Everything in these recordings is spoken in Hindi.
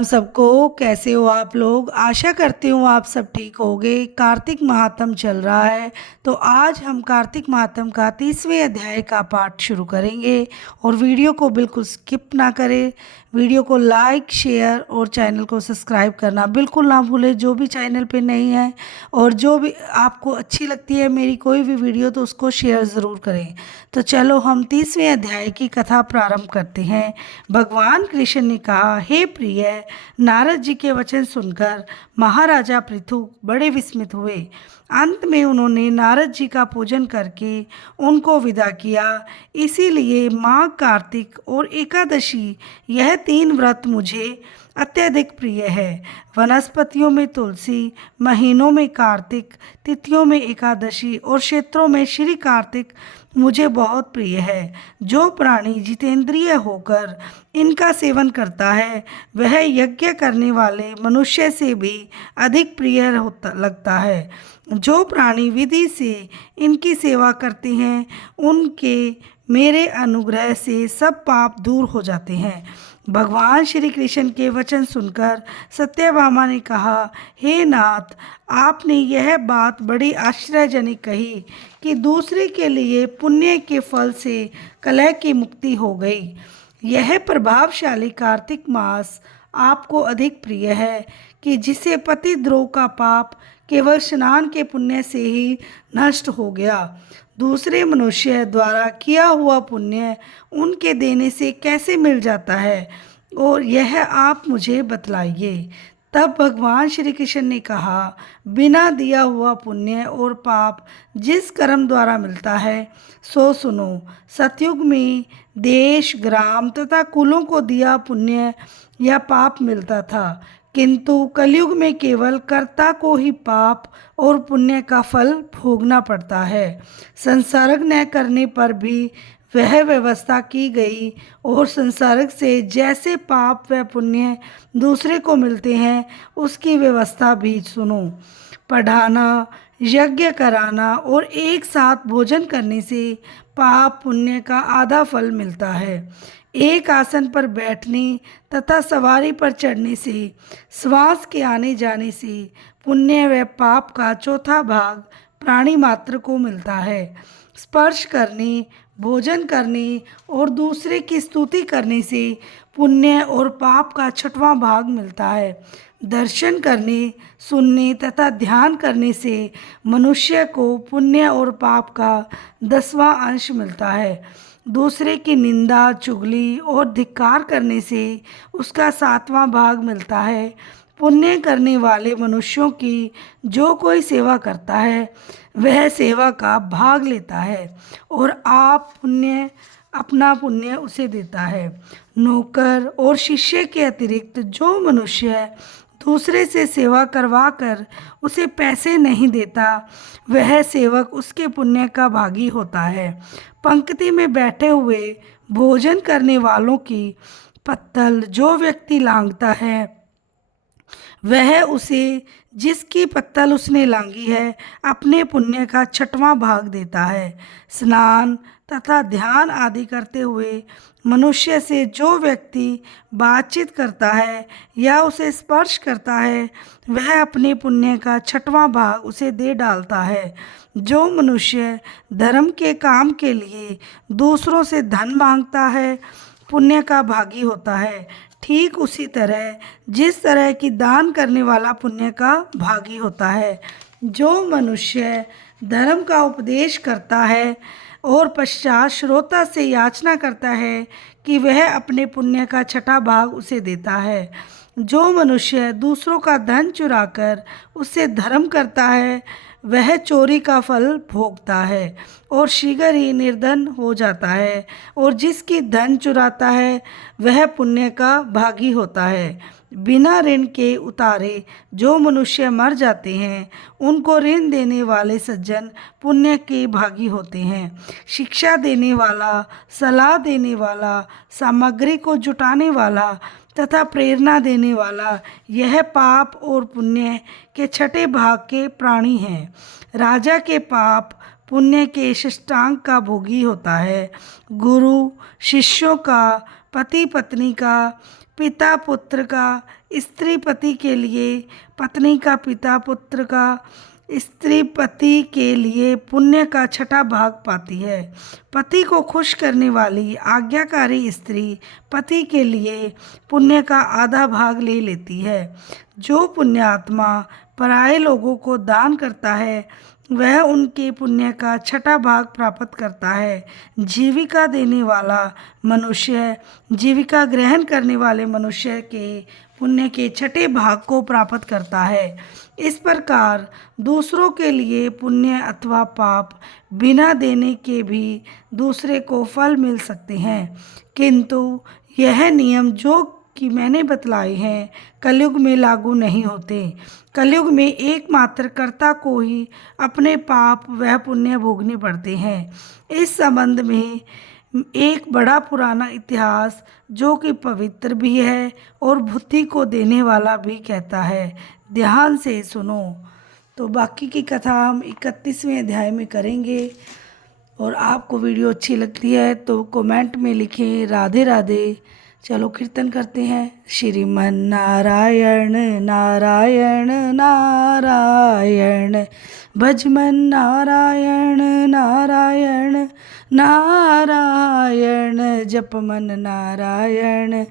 नमस्कार सबको। कैसे हो आप लोग? आशा करती हूँ आप सब ठीक होंगे। कार्तिक महात्म चल रहा है, तो आज हम कार्तिक महात्म का 30वें अध्याय का पाठ शुरू करेंगे। और वीडियो को बिल्कुल स्किप ना करें। वीडियो को लाइक, शेयर और चैनल को सब्सक्राइब करना बिल्कुल ना भूलें, जो भी चैनल पे नहीं है। और जो भी आपको अच्छी लगती है मेरी कोई भी वीडियो, तो उसको शेयर ज़रूर करें। तो चलो हम 30वें अध्याय की कथा प्रारंभ करते हैं। भगवान कृष्ण ने कहा, हे प्रिय, नारद जी के वचन सुनकर महाराजा पृथु बड़े विस्मित हुए। अंत में उन्होंने नारद जी का पूजन करके उनको विदा किया। इसीलिए माघ, कार्तिक और एकादशी, यह 3 व्रत मुझे अत्यधिक प्रिय है। वनस्पतियों में तुलसी, महीनों में कार्तिक, तिथियों में एकादशी और क्षेत्रों में श्री कार्तिक मुझे बहुत प्रिय है। जो प्राणी जितेंद्रिय होकर इनका सेवन करता है, वह यज्ञ करने वाले मनुष्य से भी अधिक प्रिय लगता है। जो प्राणी विधि से इनकी सेवा करते हैं, उनके मेरे अनुग्रह से सब पाप दूर हो जाते हैं। भगवान श्री कृष्ण के वचन सुनकर सत्यभामा ने कहा, हे नाथ, आपने यह बात बड़ी आश्चर्यजनक कही कि दूसरे के लिए पुण्य के फल से कलह की मुक्ति हो गई। यह प्रभावशाली कार्तिक मास आपको अधिक प्रिय है कि जिसे पतिद्रोह का पाप केवल स्नान के पुण्य से ही नष्ट हो गया। दूसरे मनुष्य द्वारा किया हुआ पुण्य उनके देने से कैसे मिल जाता है, और यह आप मुझे बतलाइए। तब भगवान श्री कृष्ण ने कहा, बिना दिया हुआ पुण्य और पाप जिस कर्म द्वारा मिलता है, सो सुनो। सतयुग में देश, ग्राम तथा कुलों को दिया पुण्य या पाप मिलता था, किंतु कलयुग में केवल कर्ता को ही पाप और पुण्य का फल भोगना पड़ता है। संसर्ग न करने पर भी वह व्यवस्था की गई, और संसर्ग से जैसे पाप व पुण्य दूसरे को मिलते हैं, उसकी व्यवस्था भी सुनो। पढ़ाना, यज्ञ कराना और एक साथ भोजन करने से पाप पुण्य का आधा फल मिलता है। एक आसन पर बैठने तथा सवारी पर चढ़ने से, श्वास के आने जाने से पुण्य व पाप का चौथा भाग प्राणी मात्र को मिलता है। स्पर्श करने, भोजन करने और दूसरे की स्तुति करने से पुण्य और पाप का 6वां भाग मिलता है। दर्शन करने, सुनने तथा ध्यान करने से मनुष्य को पुण्य और पाप का 10वां अंश मिलता है। दूसरे की निंदा, चुगली और धिक्कार करने से उसका 7वां भाग मिलता है। पुण्य करने वाले मनुष्यों की जो कोई सेवा करता है, वह सेवा का भाग लेता है, और आप अपना पुण्य उसे देता है। नौकर और शिष्य के अतिरिक्त जो मनुष्य दूसरे से सेवा करवा कर उसे पैसे नहीं देता, वह सेवक उसके पुण्य का भागी होता है। पंक्ति में बैठे हुए भोजन करने वालों की पत्तल जो व्यक्ति लांघता है, वह उसे जिसकी पत्तल उसने लांघी है, अपने पुण्य का 6वां भाग देता है। स्नान तथा ध्यान आदि करते हुए मनुष्य से जो व्यक्ति बातचीत करता है या उसे स्पर्श करता है, वह अपने पुण्य का 6वां भाग उसे दे डालता है। जो मनुष्य धर्म के काम के लिए दूसरों से धन मांगता है, पुण्य का भागी होता है। ठीक उसी तरह जिस तरह की दान करने वाला पुण्य का भागी होता है। जो मनुष्य धर्म का उपदेश करता है और पश्चात श्रोता से याचना करता है कि वह अपने पुण्य का 6वां भाग उसे देता है। जो मनुष्य दूसरों का धन चुराकर उससे धर्म करता है, वह चोरी का फल भोगता है और शीघ्र ही निर्धन हो जाता है। और जिसकी धन चुराता है, वह पुण्य का भागी होता है। बिना ऋण के उतारे जो मनुष्य मर जाते हैं, उनको ऋण देने वाले सज्जन पुण्य के भागी होते हैं। शिक्षा देने वाला, सलाह देने वाला, सामग्री को जुटाने वाला तथा प्रेरणा देने वाला, यह पाप और पुण्य के 6ठे भाग के प्राणी हैं। राजा के पाप पुण्य के षष्टांग का भोगी होता है। गुरु शिष्यों का, पति पत्नी का, पिता पुत्र का, स्त्री पति के लिए, पत्नी का पिता पुत्र का, स्त्री पति के लिए पुण्य का छठा भाग पाती है। पति को खुश करने वाली आज्ञाकारी स्त्री पति के लिए पुण्य का आधा भाग ले लेती है। जो पुण्यात्मा पराये लोगों को दान करता है वह उनके पुण्य का छठा भाग प्राप्त करता है। जीविका देने वाला मनुष्य जीविका ग्रहण करने वाले मनुष्य के पुण्य के छठे भाग को प्राप्त करता है। इस प्रकार दूसरों के लिए पुण्य अथवा पाप बिना देने के भी दूसरे को फल मिल सकते हैं, किंतु यह नियम जो कि मैंने बतलाए हैं कलयुग में लागू नहीं होते। कलयुग में एकमात्र कर्ता को ही अपने पाप व पुण्य भोगने पड़ते हैं। इस संबंध में एक बड़ा पुराना इतिहास जो कि पवित्र भी है और बुद्धि को देने वाला भी कहता है। ध्यान से सुनो। तो बाकी की कथा हम 31वें अध्याय में करेंगे। और आपको वीडियो अच्छी लगती है तो कमेंट में लिखें राधे राधे। चलो कीर्तन करते हैं। श्रीमन नारायण नारायण नारायण, भजमन नारायण नारायण नारायण, जपमन नारायण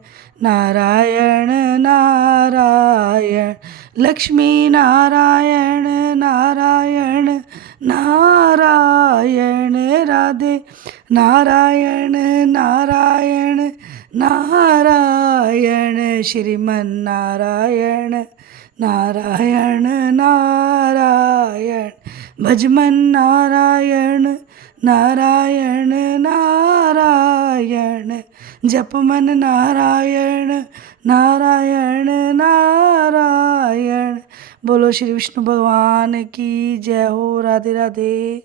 नारायण नारायण, लक्ष्मी नारायण नारायण नारायण, राधे नारायण नारायण नारायण, श्रीमन नारायण नारायण नारायण, भजमन नारायण नारायण नारायण, जपमन नारायण नारायण नारायण। बोलो श्री विष्णु भगवान की जय हो। राधे राधे।